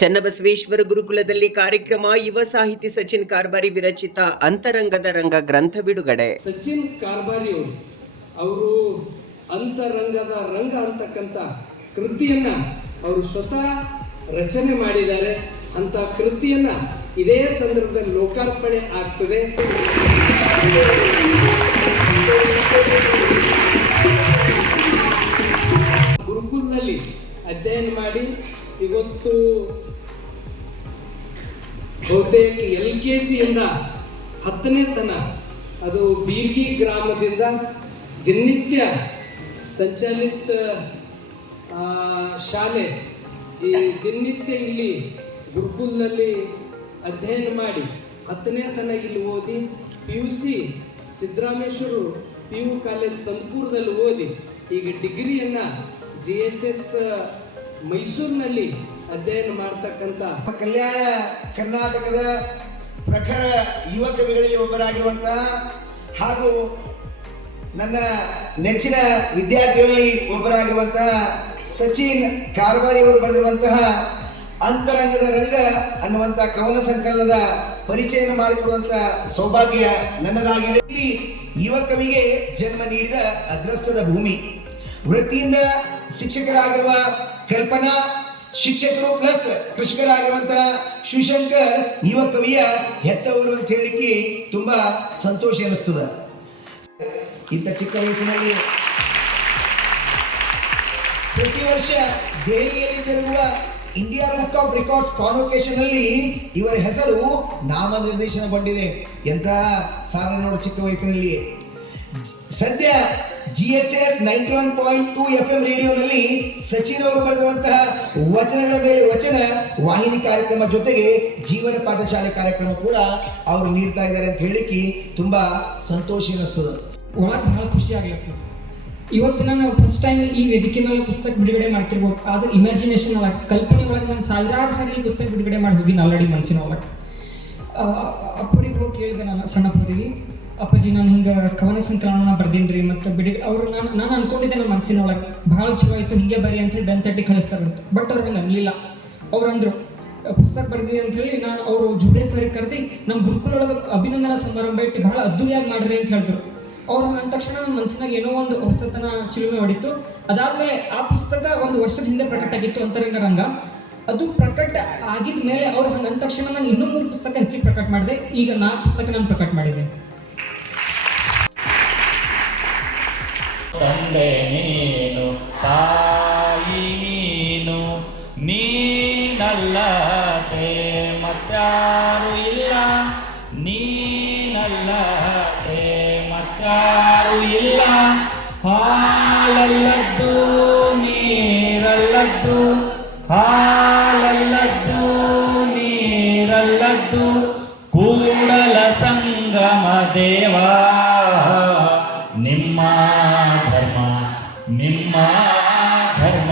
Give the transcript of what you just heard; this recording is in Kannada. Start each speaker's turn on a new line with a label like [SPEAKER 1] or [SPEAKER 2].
[SPEAKER 1] ಚನ್ನಬಸವೇಶ್ವರ ಗುರುಕುಲದಲ್ಲಿ ಕಾರ್ಯಕ್ರಮ ಯುವ ಸಾಹಿತಿ ಸಚಿನ್ ಕಾರ್ಬಾರಿ ವಿರಚಿತ ಅಂತರಂಗದ ರಂಗ ಗ್ರಂಥ ಬಿಡುಗಡೆ.
[SPEAKER 2] ಸಚಿನ್ ಕಾರ್ಬಾರಿ ಅವರು ಅಂತರಂಗದ ರಂಗ ಅಂತಕ್ಕಂಥ ಕೃತಿಯನ್ನ ಅವರು ಸ್ವತಃ ರಚನೆ ಮಾಡಿದ್ದಾರೆ. ಅಂತ ಕೃತಿಯನ್ನ ಇದೇ ಸಂದರ್ಭದಲ್ಲಿ ಲೋಕಾರ್ಪಣೆ ಆಗ್ತದೆ. ಗುರುಕುಲದಲ್ಲಿ ಅಧ್ಯಯನ ಮಾಡಿ, ಇವತ್ತು ಬಹುತೇಕ ಎಲ್ ಕೆ ಜಿಯಿಂದ ಹತ್ತನೇ ತನ, ಅದು ಬೀರ್ಗಿ ಗ್ರಾಮದಿಂದ ದಿನನಿತ್ಯ ಸಂಚಾಲಿತ ಶಾಲೆ ಈ ದಿನನಿತ್ಯ ಇಲ್ಲಿ ಗುರುಕುಲ್ನಲ್ಲಿ ಅಧ್ಯಯನ ಮಾಡಿ ಹತ್ತನೇ ತನ ಇಲ್ಲಿ ಓದಿ P U C Siddarameshwar P U college ಸಂಪೂರ್ಣದಲ್ಲಿ ಓದಿ ಈಗ ಡಿಗ್ರಿಯನ್ನು ಜಿ ಎಸ್ ಎಸ್ ಮೈಸೂರಿನಲ್ಲಿ ಅಧ್ಯಯನ ಮಾಡ್ತಕ್ಕಂಥ
[SPEAKER 3] ಕಲ್ಯಾಣ ಕರ್ನಾಟಕದ ಪ್ರಖರ ಯುವ ಕವಿಗಳಿಗೆ ಒಬ್ಬರಾಗಿರುವಂತಹ ಹಾಗೂ ನನ್ನ ನೆಚ್ಚಿನ ವಿದ್ಯಾರ್ಥಿಗಳಲ್ಲಿ ಒಬ್ಬರಾಗಿರುವಂತಹ ಸಚಿನ್ ಕಾರ್ಬಾರಿ ಅವರು ಬರೆದಿರುವಂತಹ ಅಂತರಂಗದ ರಂಗ ಅನ್ನುವಂಥ ಕವನ ಸಂಕಲನದ ಪರಿಚಯ ಮಾಡಿಕೊಡುವಂತ ಸೌಭಾಗ್ಯ ನನ್ನದಾಗಿದೆ. ಇಲ್ಲಿ ಯುವ ಕವಿಗೆ ಜನ್ಮ ನೀಡಿದ ಅದೃಷ್ಟದ ಭೂಮಿ. ವೃತ್ತಿಯಿಂದ ಶಿಕ್ಷಕರಾಗಿರುವ ಕಲ್ಪನಾ ಶಿಕ್ಷಕರು ಪ್ಲಸ್ ಕೃಷಿಕರಾಗಿರುವಂತಹ ಶಿವಶಂಕರ್ ಯುವ ಕವಿಯ ಹೆತ್ತವರು ಅಂತ ಹೇಳಿಕೆ ತುಂಬಾ ಸಂತೋಷ ಅನಿಸ್ತದ ಇಂಥ ಚಿಕ್ಕ ವಯಸ್ಸಿನಲ್ಲಿ ಪ್ರತಿ ವರ್ಷ ದೆಹಲಿಯಲ್ಲಿ ಜರುಗುವ India book of records convocation ಅಲ್ಲಿ ಇವರ ಹೆಸರು ನಾಮನಿರ್ದೇಶನಗೊಂಡಿದೆ. ಎಂತಹ ಸಾಧನೆ ನೋಡಿ ಚಿಕ್ಕ ವಯಸ್ಸಿನಲ್ಲಿ. ಸದ್ಯ G H S ninety one point two F M ರೇಡಿಯೋನಲ್ಲಿ Sachin ಅವರು ಬರೆದಿರುವಂತಹ ವಚನಗಳ ಮೇಲೆ ವಚನ ವಾಹಿನಿ ಕಾರ್ಯಕ್ರಮ ಜೊತೆಗೆ ಜೀವನ ಪಾಠಶಾಲೆ ಕಾರ್ಯಕ್ರಮ ಕೂಡ ಅವರು ನೀಡ್ತಾ ಇದ್ದಾರೆ ಅಂತ ಹೇಳಿಕ್ಕೆ ತುಂಬಾ ಸಂತೋಷ ಅನಿಸ್ತದೆ
[SPEAKER 4] ಒಳಗೆ ಬಹಳ ಖುಷಿ ಆಗ್ಲತ್ತದ ಇವತ್ತು ನಾನು ಫಸ್ಟ್ ಟೈಮ್ ಈ ವೇದಿಕೆ ಮೇಲೆ ಪುಸ್ತಕ ಬಿಡುಗಡೆ ಮಾಡ್ತಿರ್ಬೋದು. ಆದ್ರೆ ಇಮ್ಯಾಜಿನೇಷನ್ ಒಳಗೆ ಕಲ್ಪನೆ ಒಳಗೆ ನಾನು ಸಾವಿರಾರು ಸಾರಿ ಪುಸ್ತಕ ಬಿಡುಗಡೆ ಮಾಡಿ ಹೋಗಿ ಆಲ್ರೆಡಿ ಮನಸ್ಸಿನ ಒಳಗೆ ಅಪ್ಪರಿಗೆ ಹೋಗಿ ಕೇಳಿದೆ ನಾನು ಸಣ್ಣಪ್ಪರಿಗೆ. ಅಪ್ಪಾಜಿ, ನಾನು ಹಿಂಗೆ ಕವನ ಸಂಕಲನ ಬರ್ದೀನಿ ಮತ್ತು ಬಿಡಿ, ಅವರು ನಾನು ನಾನು ಅನ್ಕೊಂಡಿದ್ದೆ ನನ್ನ ಮನಸ್ಸಿನ ಒಳಗೆ ಭಾಳ ಚಲೋ ಆಯಿತು, ಹಿಂಗೆ ಬರೀ ಅಂತೇಳಿ ಬೆನ್ ತಟ್ಟಿ ಕಳಿಸ್ತಾರಂತ ಬಟ್ ಅವ್ರು ಹಂಗೆ ಅನ್ನಲಿಲ್ಲ ಅವ್ರು ಅಂದರು ಪುಸ್ತಕ ಬರ್ದಿದೆ ಅಂತೇಳಿ ನಾನು ಅವರು ಜುಬೆ ಸರಿ ಕರೆದಿ ನಮ್ಮ ಗುರುಕುಲೊಳಗೆ ಅಭಿನಂದನಾ ಸಮಾರಂಭ ಇಟ್ಟು ಭಾಳ ಅದ್ದೂರಿಯಾಗಿ ಮಾಡ್ರಿ ಅಂತ ಹೇಳಿದ್ರು. ಅವ್ರು ಅಂದ ತಕ್ಷಣ ನನ್ನ ಮನಸ್ಸಿನಾಗ ಏನೋ ಒಂದು ಹೊಸತನ ಚಿಲುಮೆ ಹೊಡಿತು. ಅದಾದಮೇಲೆ ಆ ಪುಸ್ತಕ ಒಂದು ವರ್ಷದ ಹಿಂದೆ ಪ್ರಕಟ ಆಗಿತ್ತು ಅಂತರಂಗ ರಂಗ. ಅದು ಪ್ರಕಟ ಆಗಿದ ಮೇಲೆ ಅವ್ರು ಹಂಗೆ ಅಂದ ತಕ್ಷಣ ನಾನು ಇನ್ನೂ ಮೂರು ಪುಸ್ತಕ ಹೆಚ್ಚಿಗೆ ಪ್ರಕಟ ಮಾಡಿದೆ. ಈಗ ನಾಲ್ಕು ಪುಸ್ತಕ ನಾನು ಪ್ರಕಟ ಮಾಡಿದೆ.
[SPEAKER 5] ತಂದೆ ನೀನು, ತಾಯಿ ನೀನು, ನೀನಲ್ಲದೆ ಮತ್ತಾರು ಇಲ್ಲ. ನೀನಲ್ಲದೆ ಮತ್ತಾರು ಇಲ್ಲ. ಹಾಲಲ್ಲದ್ದು ನೀರಲ್ಲದ್ದು ಹಾಲಲ್ಲದ್ದು ನೀರಲ್ಲದ್ದು, ಕೂಡಲ ಸಂಗಮ ದೇವಾ. ಧರ್ಮ ನಿಮ್ಮ ಧರ್ಮ